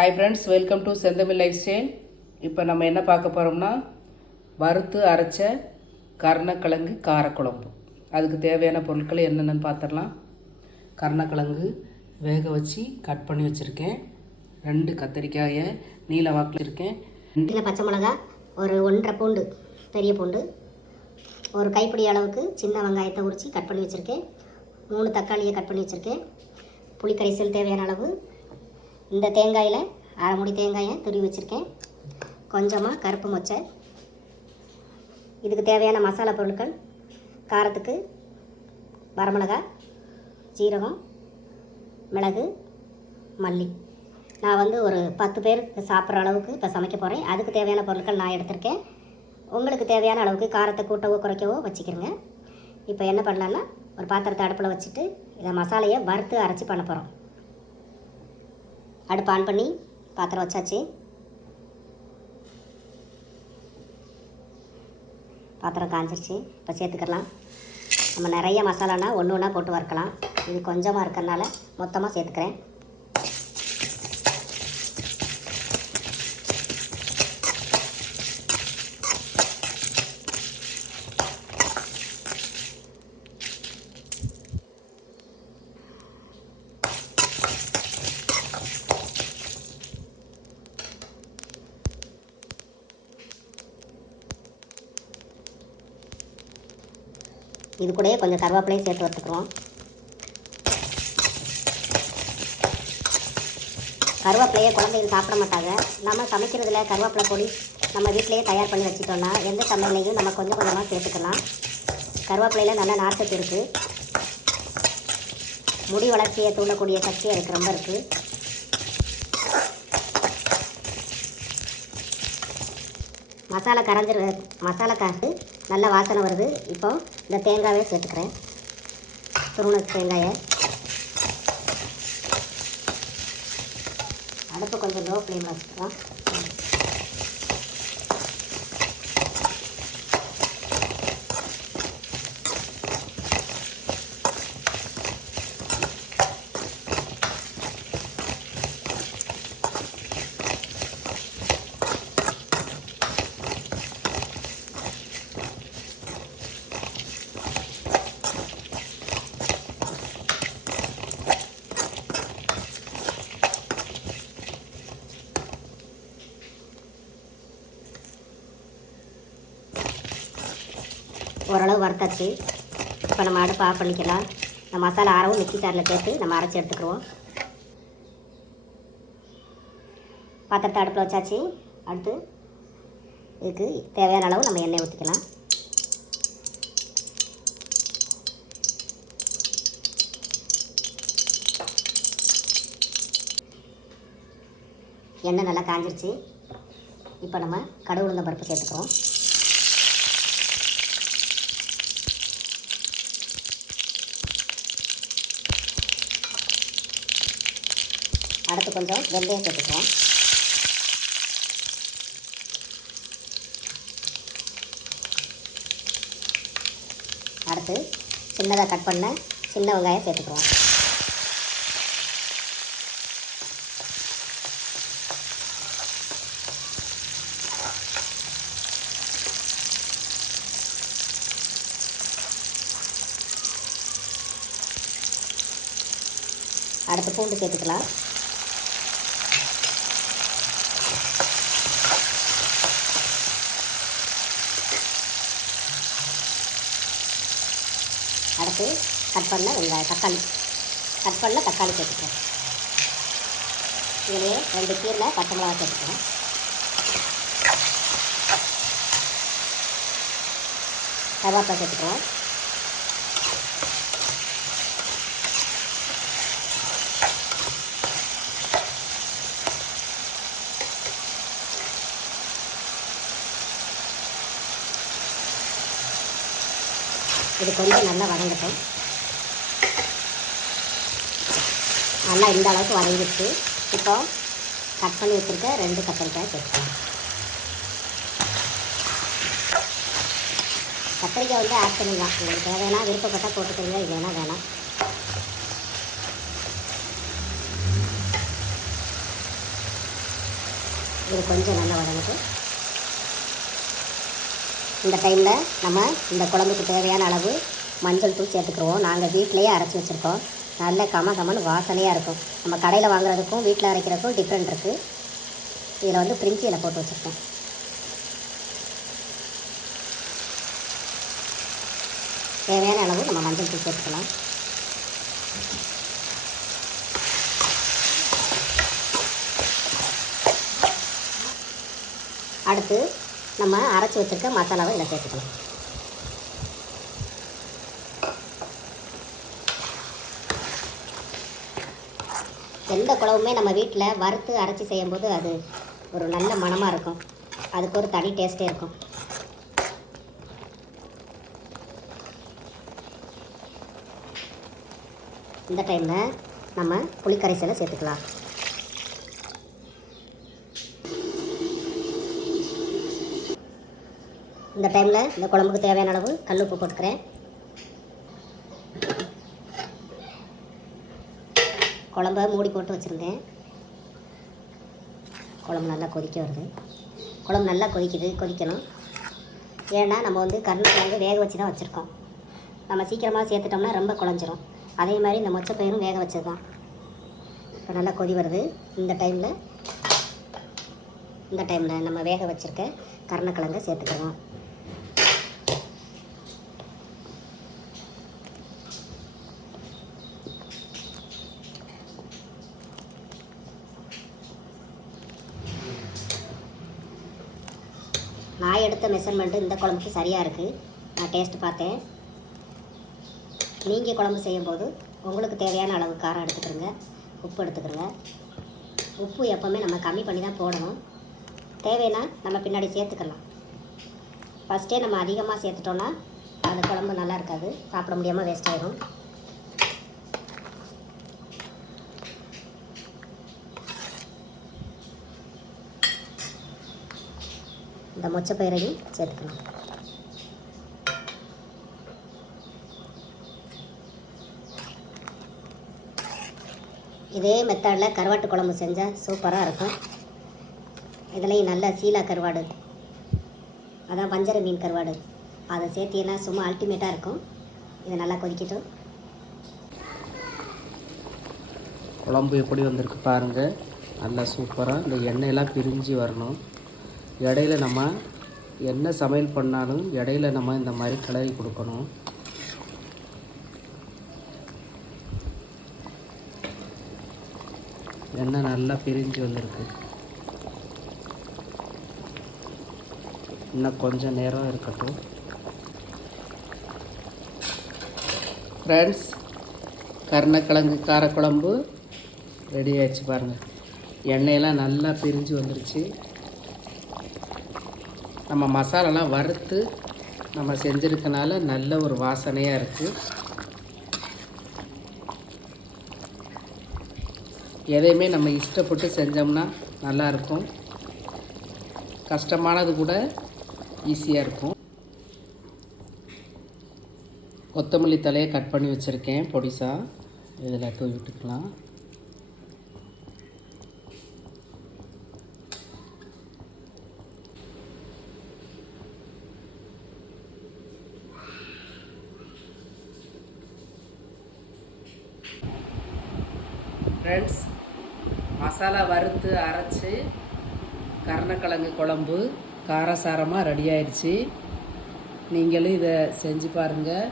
Hi friends, welcome to செந்தமிழ் life style. இப்போ நம்ம என்ன பார்க்க போகிறோம்னா வறுத்து அரைச்ச கருணக்கிழங்கு காரக்குழம்பு. அதுக்கு தேவையான பொருட்கள் என்னென்னு பார்த்துடலாம். கருணக்கிழங்கு வேக வச்சு கட் பண்ணி வச்சுருக்கேன். 2 கத்திரிக்காயை நீல வாக்கில் இருக்கேன். 2 பச்சை மிளகா, ஒரு 1.5 பூண்டு, பெரிய பூண்டு, ஒரு கைப்பிடி அளவுக்கு சின்ன வெங்காயத்தை உரித்து கட் பண்ணி வச்சுருக்கேன். 3 தக்காளியை கட் பண்ணி வச்சுருக்கேன். புளிக்கரைசல் தேவையான அளவு. இந்த தேங்காயில் 1/2 மூடி தேங்காயை துருவி வச்சுருக்கேன். கொஞ்சமாக கருப்பு மொச்சை. இதுக்கு தேவையான மசாலா பொருட்கள்: காரத்துக்கு வரமிளகா, ஜீரகம், மிளகு, மல்லி. நான் ஒரு 10 பேர் சாப்பிட்ற அளவுக்கு இப்போ சமைக்க போகிறேன். அதுக்கு தேவையான பொருட்கள் நான் எடுத்திருக்கேன். உங்களுக்கு தேவையான அளவுக்கு காரத்தை கூட்டவோ குறைக்கவோ வச்சுக்கிறேங்க. இப்போ என்ன பண்ணலான்னா, ஒரு பாத்திரத்தை அடுப்பில் வச்சுட்டு இதை மசாலையை வறுத்து அரைச்சி பண்ண போகிறோம். அடுப்பு ஆன் பண்ணி பாத்திரம் வச்சாச்சு. பாத்திரம் காஞ்சிருச்சு. இப்போ சேர்த்துக்கலாம். நம்ம நிறைய மசாலானா ஒன்று ஒன்றா போட்டு வறுக்கலாம். இது கொஞ்சமாக இருக்கிறதுனால மொத்தமாக சேர்த்துக்கிறேன். இது கூடயே கொஞ்சம் கருவேப்பிலையும் சேர்த்து வறுத்துக்குவோம். கருவேப்பிலையை குழந்தைங்க சாப்பிட மாட்டாங்க. நம்ம சமைக்கிறதுல கருவேப்பிலை பொடி நம்ம வீட்டிலையே தயார் பண்ணி வச்சுட்டோம்னா எந்த சமையலையும் நம்ம கொஞ்சம் கொஞ்சமாக சேர்த்துக்கலாம். கருவேப்பிலையில் நல்ல நார்ச்சத்து இருக்குது. முடி வளர்ச்சியை தூண்டக்கூடிய சக்தி அதுக்கு ரொம்ப இருக்குது. மசாலா காசு நல்ல வாசனை வருது. இப்போ இந்த தேங்காயை சேர்த்துக்கிறேன். துருவன தேங்காயை அடுப்பு கொஞ்சம் லோ ஃப்ளேமில் வச்சுக்கலாம். ஓரளவு வறுத்தாச்சு. இப்போ நம்ம அடுப்பு ஆஃப் பண்ணிக்கலாம். நம்ம மசாலா ஆரவும் மிக்ஸி ஜாரில் சேர்த்து நம்ம அரைச்சி எடுத்துக்கிடுவோம். பாத்திரத்தை அடுப்பில் வச்சாச்சு. அடுத்து இதுக்கு தேவையான அளவு நம்ம எண்ணெய் ஊற்றிக்கலாம். எண்ணெய் நல்லா காஞ்சிருச்சு. இப்போ நம்ம கடுகு உளுந்தம் பருப்பு சேர்த்துக்கிறோம். அடுத்து கொஞ்சம் வெந்தயம் சேர்த்துக்கிறோம். அடுத்து சின்னதாக கட் பண்ண சின்ன வெங்காயம் சேர்த்துக்கிறோம். அடுத்து பூண்டு சேர்த்துக்கலாம். அடுத்து கட் பண்ண தக்காளி சேர்த்துக்கிறோம். இதுலேயே 2 கீரில் பச்சை மிளகா சேர்த்துக்கிறோம். கருவேப்பிலை சேர்த்துக்கிறோம். இது கொஞ்சம் நல்லா வதங்கட்டும். நல்லா இந்த அளவுக்கு வதங்கிடுச்சு. இப்போ கட் பண்ணி வச்சுருக்க 2 கத்திரிக்காய் சேர்த்துக்கலாம். கத்திரிக்காய் ஆட் பண்ணிடலாம். உங்களுக்கு தேவையான விருப்பப்பட்டால் போட்டுக்கோங்க, இல்லைன்னா வேணாம். இது கொஞ்சம் நல்லா வதங்கட்டு. இந்த டைமில் நம்ம இந்த குழம்புக்கு தேவையான அளவு மஞ்சள் தூள் சேர்த்துக்குருவோம். நாங்கள் வீட்டிலையே அரைச்சி வச்சுருக்கோம். நல்ல கமன்னு வாசனையாக இருக்கும். நம்ம கடையில் வாங்குறதுக்கும் வீட்டில் அரைக்கிறதுக்கும் டிஃப்ரெண்ட் இருக்குது. இதில் வந்து பிரிஞ்சி இலை போட்டு வச்சுருக்கேன். தேவையான அளவு நம்ம மஞ்சள் தூள் சேர்த்துக்கலாம். அடுத்து நம்ம அரைச்சி வச்சுருக்க மசாலாவை இதில் சேர்த்துக்கலாம். எந்த குழம்புமே நம்ம வீட்டில் வறுத்து அரைச்சி செய்யும்போது அது ஒரு நல்ல மணமாக இருக்கும். அதுக்கு ஒரு தனி டேஸ்ட்டே இருக்கும். இந்த டைமில் நம்ம புளிக்கரைசலை சேர்த்துக்கலாம். இந்த டைமில் இந்த குழம்புக்கு தேவையான அளவு கல் உப்பு போட்டுக்கிறேன். குழம்ப மூடி போட்டு வச்சுருந்தேன். குழம்பு நல்லா கொதிக்க வருது. குழம்பு நல்லா கொதிக்கணும். ஏன்னா நம்ம வந்து கருணக்கிழங்கு வேக வச்சு தான் வச்சுருக்கோம். நம்ம சீக்கிரமாக சேர்த்துட்டோம்னா ரொம்ப குழஞ்சிரும். அதே மாதிரி இந்த மொச்சப்பயிரும் வேக வச்சது தான். இப்போ நல்லா கொதி வருது. இந்த டைமில் நம்ம வேக வச்சுருக்க கருணக்கிழங்கை சேர்த்துக்கிறோம். நான் எடுத்த மெஷர்மெண்ட்டு இந்த குழம்புக்கு சரியாக இருக்குது. நான் டேஸ்ட்டு பார்த்தேன். நீங்கள் குழம்பு செய்யும்போது உங்களுக்கு தேவையான அளவு காரம் எடுத்துக்கிறங்க, உப்பு எடுத்துக்கிறங்க. உப்பு எப்போவுமே நம்ம கம்மி பண்ணி தான் போடணும். தேவைன்னா நம்ம பின்னாடி சேர்த்துக்கலாம். ஃபஸ்ட்டே நம்ம அதிகமாக சேர்த்துட்டோன்னா அந்த குழம்பு நல்லா இருக்காது, சாப்பிட முடியாமல் வேஸ்ட் ஆகிடும். இந்த மொச்சப்பயிரையும் சேர்த்துக்கலாம். இதே மெத்தடில் கருவாட்டு குழம்பு செஞ்சால் சூப்பராக இருக்கும். இதுலேயும் நல்ல சீலா கருவாடு, அதான் வஞ்சர மீன் கருவாடு, அதை சேர்த்தினா சும்மா அல்டிமேட்டாக இருக்கும். இதை நல்லா கொதிக்கட்டும். குழம்பு எப்படி வந்திருக்கு பாருங்கள். நல்லா சூப்பராக இந்த எண்ணெயெல்லாம் பிரிஞ்சு வரணும். இடையில நம்ம என்ன சமையல் பண்ணாலும் இடையில நம்ம இந்த மாதிரி கிளறி கொடுக்கணும். எண்ணெய் நல்லா பிரிஞ்சு வந்திருக்கு. இன்னும் கொஞ்சம் நேரம் இருக்கட்டும். ஃப்ரெண்ட்ஸ், கருணக்கிழங்கு காரக்குழம்பு ரெடி ஆகிடுச்சு பாருங்கள். எண்ணெயெல்லாம் நல்லா பிரிஞ்சு வந்துருச்சு. நம்ம மசாலாலாம் வறுத்து நம்ம செஞ்சுருக்கனால நல்ல ஒரு வாசனையாக இருக்குது. எதையுமே நம்ம இஷ்டப்பட்டு செஞ்சோம்னா நல்லாயிருக்கும். கஷ்டமானது கூட ஈஸியாக இருக்கும். கொத்தமல்லி தலையை கட் பண்ணி வச்சுருக்கேன் பொடிசாக. இதில் தூவி விட்டுக்கலாம். ஃப்ரெண்ட்ஸ், மசாலா வறுத்து அரைச்சி கருணக்கிழங்கு குழம்பு காரசாரமாக ரெடி ஆயிடுச்சு. நீங்களும் இதை செஞ்சு பாருங்கள்.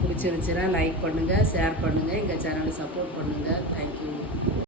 பிடிச்சிருந்துச்சின்னா லைக் பண்ணுங்கள், ஷேர் பண்ணுங்கள், எங்கள் சேனலை சப்போர்ட் பண்ணுங்கள். தேங்க்யூ.